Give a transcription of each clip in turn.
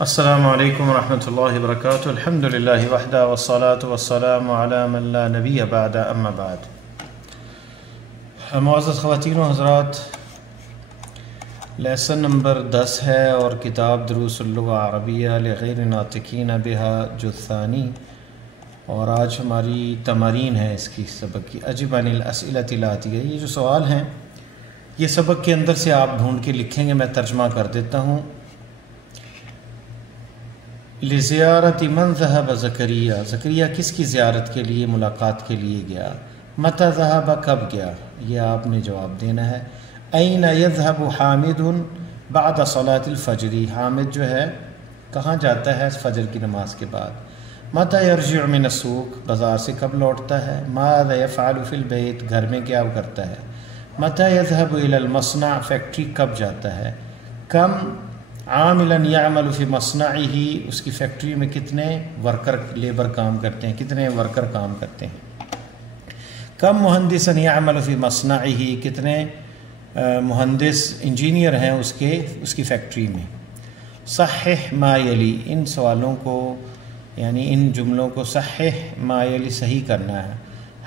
السلام علیکم ورحمۃ اللہ وبرکاتہ۔ الحمد للہ وحدہ والصلاة والسلام علی من لا نبی بعد اما بعد۔ معزز خواتین و حضرات، لیسن نمبر 10 ہے اور کتاب دروس اللغہ العربیہ لغیر ناطقین بہا ثانی، اور آج ہماری تمارین ہے اس کی سبق کی۔ اجب عن الاسئلۃ الاتیہ، یہ جو سوال ہیں یہ سبق کے اندر سے آپ ڈھونڈ کے لکھیں گے، میں ترجمہ کر دیتا ہوں۔ لزیارت من ذهب زکریا، زکریا کس کی زیارت کے لیے، ملاقات کے لیے گیا؟ متى ذهب، کب گیا؟ یہ آپ نے جواب دینا ہے۔ این یذهب حامد بعد صلاة الفجر، حامد جو ہے کہاں جاتا ہے فجر کی نماز کے بعد؟ متى یرجع من السوق، بازار سے کب لوٹتا ہے؟ ماذا یفعل فی البیت، گھر میں کیا کرتا ہے؟ متى یذهب الى المصنع، فیکٹری کب جاتا ہے؟ کم عاملا یعمل فی مصنعہ، اس کی فیکٹری میں کتنے ورکر لیبر کام کرتے ہیں، کتنے ورکر کام کرتے ہیں؟ کم مہندسا یعمل فی مصنعہ، کتنے مہندس انجینئر ہیں اس کی فیکٹری میں؟ صحح ما یلی، ان سوالوں کو یعنی ان جملوں کو صحح ما یلی صحیح کرنا ہے۔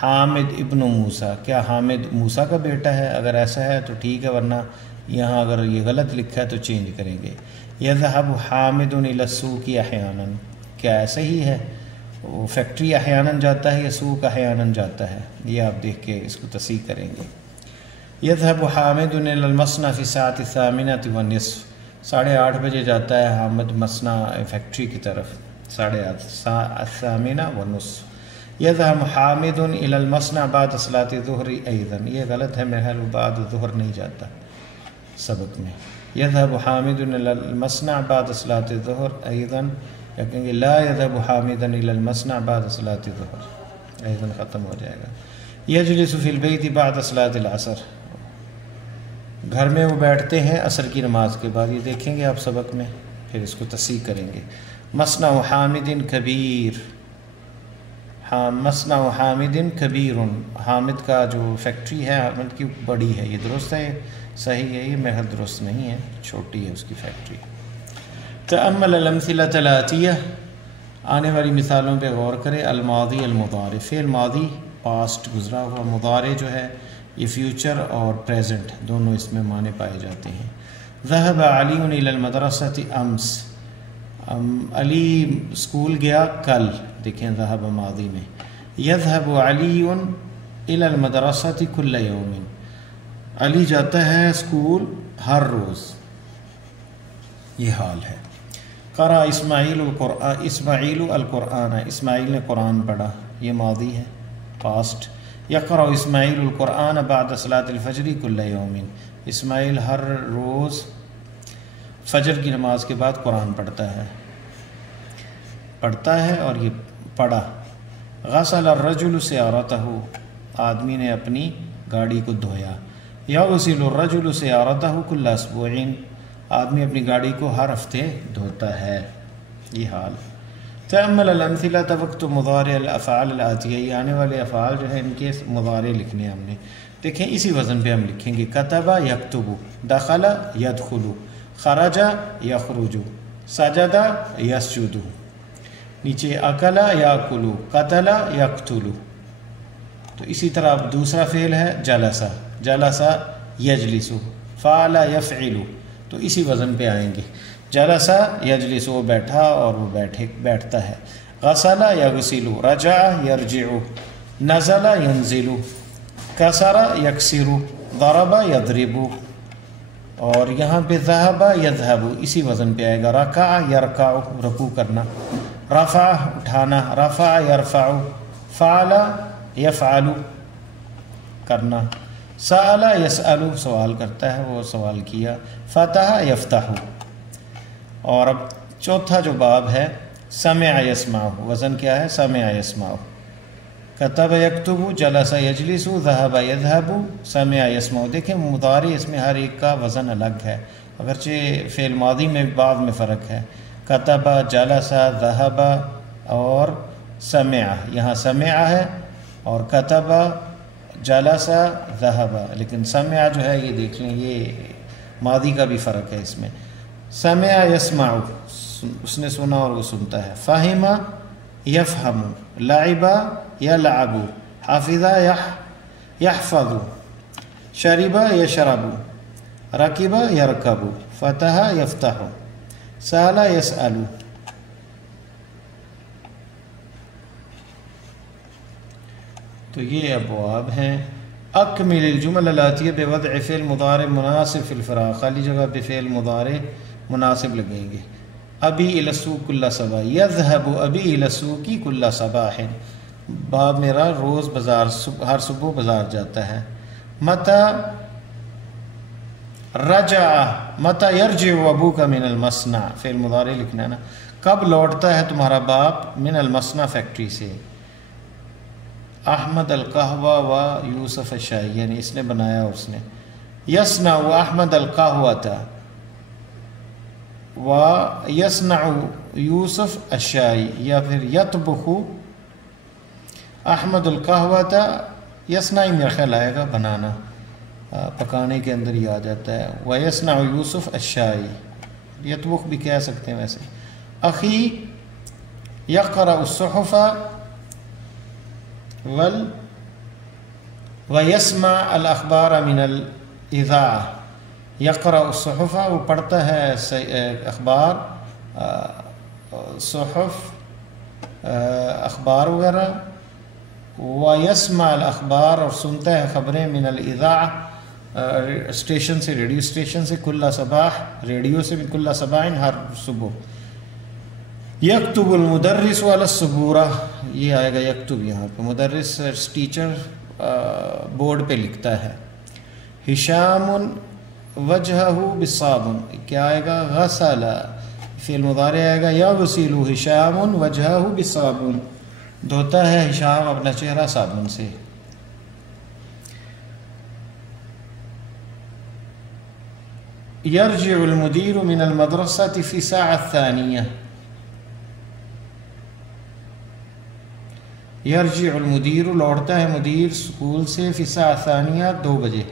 حامد ابن موسیٰ، کیا حامد موسیٰ کا بیٹا ہے؟ اگر ایسا ہے تو ٹھیک ہے، ورنہ یہاں اگر یہ غلط لکھا ہے تو چینج کریں گے۔ یذهب حامد الی السوق احیانا، کیا ایسا ہی ہے؟ وہ فیکٹری احیانا جاتا ہے یا سوق احیانا جاتا ہے؟ یہ آپ دیکھ کے اس کو تصحیح کریں گے۔ یذهب حامد الی المصنع فی الساعة الثامنة والنصف، 8:30 بجے جاتا ہے حامد مصنع فیکٹری کی طرف، 8:30 والنصف۔ یذهب حامد الی المصنع بعد صلاة الظہر ایضا، یہ غلط ہے، میرے خیال بعد الظہر نہیں جاتا سبق میں۔ یذهب حامد الی المصنع بعد صلاة الظہر ایضا، یا کہیں گے لا یذهب حامد الی المصنع بعد صلاة الظہر ایضا، ختم ہو جائے گا۔ یجلس فی البیت بعد صلاة العصر، گھر میں وہ بیٹھتے ہیں عصر کی نماز کے بعد، یہ دیکھیں گے آپ سبق میں، پھر اس کو تصحیح کریں گے۔ مصنع حامد کبیر، مصنع حامد کبیر، حامد کا جو فیکٹری ہے حامد کی بڑی ہے، یہ درست ہے، صحیح ہے؟ یہ محض درست نہیں ہے، چھوٹی ہے اس کی فیکٹری۔ تأمل الامثلة الآتیہ، آنے والی مثالوں پہ غور کرے۔ الماضی المضارع، فعل ماضی پاسٹ گزرا ہوا، مضارع جو ہے یہ فیوچر اور پریزنٹ دونوں اس میں معنی پائے جاتے ہیں۔ ذهب علی الی المدرسة امس، علی اسکول گیا کل، دیکھیں ذهب ماضی میں۔ یذهب علی الی المدرسة کل یوم، علی جاتا ہے اسکول ہر روز، یہ حال ہے۔ قرأ اسماعیل القرآن، اسماعیل القرآن، اسماعیل نے قرآن پڑھا، یہ ماضی ہے پاسٹ۔ یقرأ اسماعیل القرآن بعد صلاة الفجر کل یوم، اسماعیل ہر روز فجر کی نماز کے بعد قرآن پڑھتا ہے اور یہ پڑھا۔ غسل الرجل سیارتہ، آدمی نے اپنی گاڑی کو دھویا۔ یغسل الرجل سیارتہ کل اسبوع، آدمی اپنی گاڑی کو ہر ہفتے دھوتا ہے، یہ حال۔ تأمل الامثلة وقت مضارع الافعال الآتیہ، یہ آنے والے افعال جو ہیں ان کے مضارع لکھنے ہم نے، دیکھیں اسی وزن پہ ہم لکھیں گے۔ کتب یکتب، دخل یدخل، خرج یخرج، سجد یسجد، نیچے اکل یاکل، قتل یقتل۔ تو اسی طرح اب دوسرا فعل ہے جلس، جلس یجلس، فعل یفعل، تو اسی وزن پہ آئیں گے۔ جلس یجلس، وہ بیٹھا اور وہ بیٹھتا ہے۔ غسل یغسل، رجع یرجع، نزل ینزل، کسر یکسر، ضرب یضرب، اور یہاں پہ ذهب یذهب اسی وزن پہ آئے گا۔ رکع یرکع، رکوع کرنا۔ رفع اٹھانا، رفع یرفع، فعل یفعل کرنا۔ سأل یسأل، سوال کرتا ہے، وہ سوال کیا۔ فتح یفتح، اور اب چوتھا جو باب ہے سمع یسمع، وزن کیا ہے؟ سمع یسمع۔ کتب یکتب، جلس یجلس، ذهب یذهب، سمع یسمع، دیکھیں مضارع اس میں ہر ایک کا وزن الگ ہے، اگرچہ فعل ماضی میں بعض میں فرق ہے۔ کتب، جلس، ذهب اور سمع، یہاں سمع ہے اور کتب، جلس، ذهب، لیکن سمع جو ہے یہ دیکھ لیں، یہ ماضی کا بھی فرق ہے اس میں۔ سمع یسمع، اس نے سنا اور وہ سنتا ہے. فہمہ یفہم، لعبہ یلعب، حفظہ یحفظ، شربہ یشرب، رکبہ یرکب، فتح یفتح، سأل یسأل. تو یہ ابواب ہیں. اکمل الجمل الاتیہ بوضع فعل مضارع مناسب فی الفراغ، خالی جگہ پہ فعل مضارع مناسب لگیں گے. ابی الی السوق کل صباح، یذهب ابی الی السوق کل صباح، باپ میرا روز بازار ہر صبح بازار جاتا ہے. متی رجع، متی یرجع ابوک من المصنع، فعل مضارع لکھنا ہے نا. کب لوٹتا ہے تمہارا باپ من المصنع فیکٹری سے. احمد القہوہ و یوسف الشائی، یعنی اس نے بنایا اور اس نے. یصنع احمد القہوۃ و یصنع یوسف الشائی، یا پھر یطبخ احمد القہوۃ، یصنع میرا خیال آئے گا بنانا، پکانے کے اندر ہی آ جاتا ہے. و یصنع یوسف الشائی، یطبخ بھی کہہ سکتے ہیں ویسے. اخی یقرأ الصحف ویسمع الاخبار من الاذاعہ. یقرأ الصحف، وہ پڑھتا ہے اخبار، صحف اخبار وغیرہ. ویسمع الاخبار، اور سنتا ہے خبریں، من الاذاعہ اسٹیشن سے، ریڈیو اسٹیشن سے، کل صباح ریڈیو سے بھی، کل صباح ہر صبح. یکتب المدرس علی السبورہ، یہ آئے گا یکتب یہاں پہ، مدرس ٹیچر بورڈ پہ لکھتا ہے. ہشام وجہہ بالصابن، کیا آئے گا؟ غسل، فعل مضارع آئے گا یغسل ہشام وجہہ بالصابن، دھوتا ہے ہشام اپنا چہرہ صابن سے. یرجع المدیر من المدرسۃ فی الساعۃ الثانیہ، یرجع المدیر، لوٹتا ہے مدیر اسکول سے، فی الساعۃ الثانیہ 2 بجے.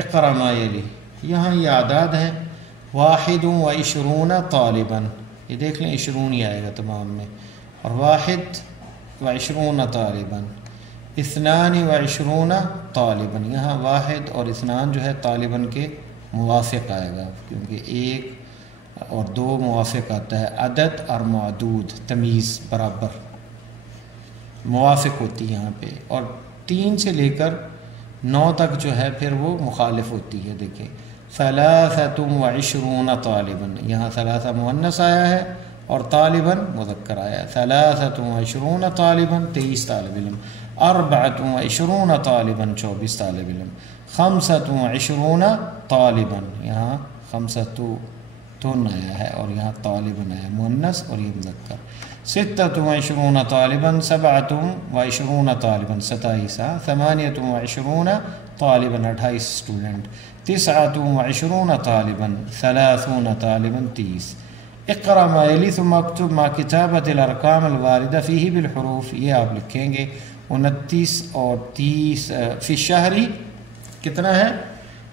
اقرأ ما یلی، یہاں یہ اعداد ہیں. 21 طالبا، یہ دیکھ لیں 20 ہی آئے گا تمام میں، اور 21 طالبا. 22 طالبا، یہاں 1 اور 2 جو ہے طالباً کے موافق آئے گا، کیونکہ 1 اور 2 موافق آتا ہے. عدد اور معدود تمیز برابر موافق ہوتی ہے یہاں پہ، اور 3 سے لے کر 9 تک جو ہے پھر وہ مخالف ہوتی ہے. دیکھیں 23 طالبا، یہاں 3 مؤنث آیا ہے اور طالباً مذکر آیا ہے. 23 طالبا 23 طالب علم. 24 طالبا 24 طالب علم. 25 طالبا، یہاں 5 آیا ہے اور یہاں طالباً آیا مؤنث اور یہ مذکر. 26 طالبا 27 طالبا 27. 28 طالبا 28 اسٹوڈنٹ. 29 طالبا 30 طالبا 30. اقرأ ما یلی ثم اکتب ما کتابت الارقام الواردہ فیہ بالحروف، یہ آپ لکھیں گے. 29 اور 30. فی الشہری کتنا ہے؟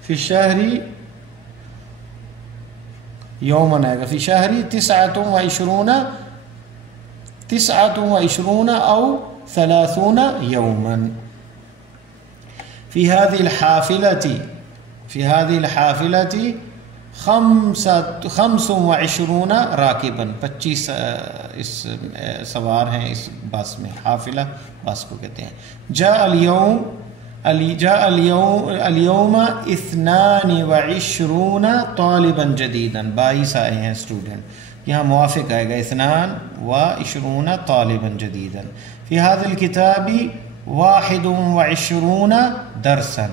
فی الشہری یومن آئے گا. فی الشہری 29 او 30 یوما. فی هذه الحافلة 25 راکبا، 25 اس سوار ہیں اس بس میں. حافلہ بس کو کہتے ہیں. جاء اليوم 22 طالبا جدیدا، 22 آئے ہیں اسٹوڈنٹ. یہاں موافق آئے گا 22 طالبا جدیدا. فی هذا الكتاب 21 درسا،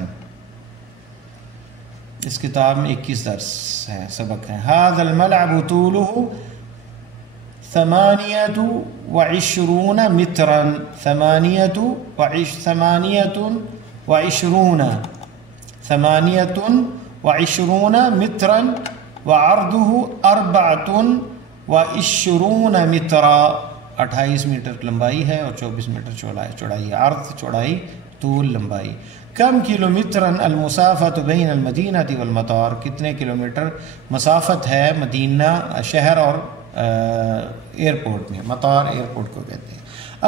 اس کتاب میں 21 درس ہیں، سبق ہیں. هذا الملعب طوله 28 مترا، 28 مترا، وعرضه 24 مترا، 28 میٹر لمبائی ہے اور 24 میٹر چوڑائی ہے. عرض چوڑائی، طول لمبائی. کم کلومیٹرن المسافت بین المدینہ والمطار، کتنے کلومیٹر مسافت ہے مدینہ شہر اور ایئرپورٹ میں، مطار ایئرپورٹ کو کہتے ہیں۔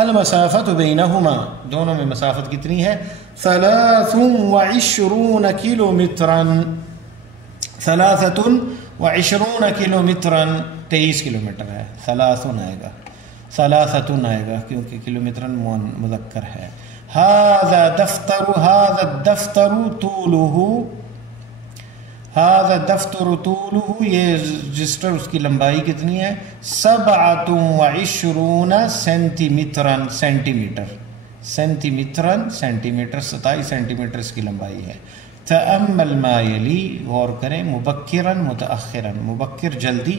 المسافت بینہما، دونوں میں مسافت کتنی ہے؟ 23 کلومیٹرن، 23 کلومیٹرن، 23 کلومیٹر ہے، 30 آئے گا، 30 آئے گا کیونکہ کلومیٹرن مذکر ہے۔ هذا الدفتر طولہ، یہ رجسٹر اس کی لمبائی کتنی ہے؟ 27 centimetre, centimetre 27 centimetre اس کی لمبائی ہے۔ تأمل ما یلی، غور کریں، مبکرا متأخرا، مبکر جلدی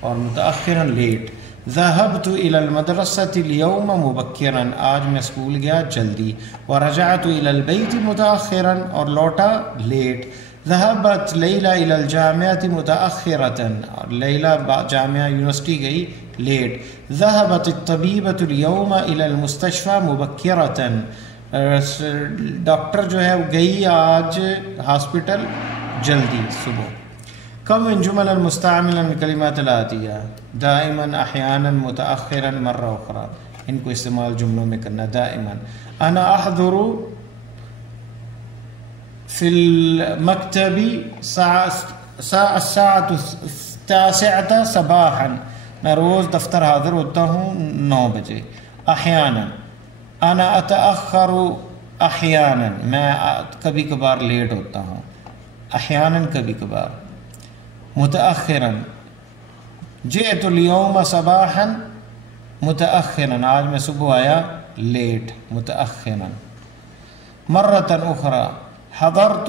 اور متأخرا لیٹ۔ ذهبت إلى المدرسة اليوم مبكرا، آج میں اسکول گیا جلدی۔ ورجعت إلى البيت متأخرا، اور لوٹا لیٹ۔ ذهبت ليلى إلى الجامعة متأخرة، لیلہ جامعہ یونیورسٹی گئی لیٹ۔ ذهبت الطبيبة اليوم إلى المستشفى مبكرة، ڈاکٹر جو ہے وہ گئی آج ہاسپٹل جلدی صبح۔ کم من جملا مستعملا کلمات الآتیہ، دائما، احیانا، متأخرا، مرہ اخرى، ان کو استعمال جملوں میں کرنا۔ دائما، انا احضر فی المکتب الساعة 9 صباحا، میں روز دفتر حاضر ہوتا ہوں 9 بجے۔ احیانا، انا اتأخر احیانا، میں کبھی کبھار لیٹ ہوتا ہوں، احیانا کبھی کبھار۔ متأخرا، جئت اليوم صباحا متأخرا، آج میں صبح آیا لیٹ، متأخرا۔ مرة أخرى، حضرت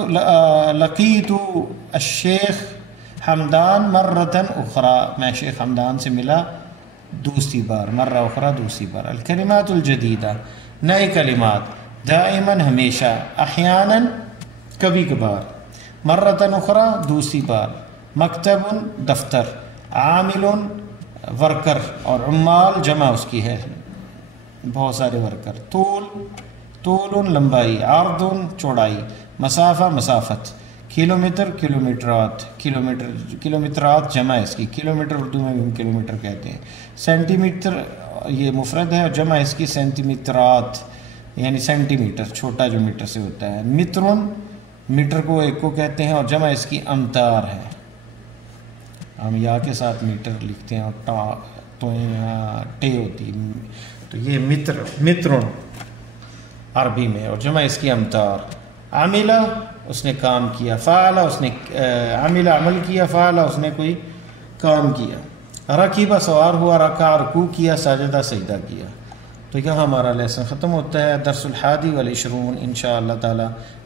لقيت الشيخ حمدان مرة أخرى، میں شیخ حمدان سے ملا دوسری بار، مرہ اخرى دوسری بار۔ الکلمات الجدیدہ، نئے کلمات۔ دائما ہمیشہ، احیانا کبھی کبھار، مرة أخرى دوسری بار، مکتب دفتر، عامل ورکر، اور عمال جمع اس کی ہے بہت سارے ورکر۔ طول لمبائی، عرض چوڑائی، مسافہ مسافت، کلومیٹر کلومیٹرات، کلومیٹرات جمع اس کی، کلومیٹر اردو میں بھی ہم کلومیٹر کہتے ہیں۔ سینٹی میٹر یہ مفرد ہے اور جمع اس کی سینٹی میٹرات، یعنی سینٹی میٹر، چھوٹا جو میٹر سے ہوتا ہے۔ مترن، میٹر کو ایک کو کہتے ہیں اور جمع اس کی امتار ہے، ہم یا کے ساتھ میٹر لکھتے ہیں اور ٹے ہوتی ہے، تو یہ مترن عربی میں، اور جمع اس کی امتار۔ عاملہ، اس نے کام کیا۔ فعل، اس نے عاملہ عمل کیا، فعل اس نے کوئی کام کیا۔ رکیبہ سوار ہوا، رکع رکوع کیا، سجدہ سجدہ کیا۔ تو یہاں ہمارا لیسن ختم ہوتا ہے، درس الحادی والعشرون، انشاءاللہ تعالی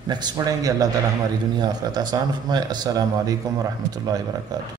نیکسٹ پڑھیں گے۔ اللہ تعالی ہماری دنیا آخرت آسان فرمائے۔ السلام علیکم ورحمۃ اللہ وبرکاتہ۔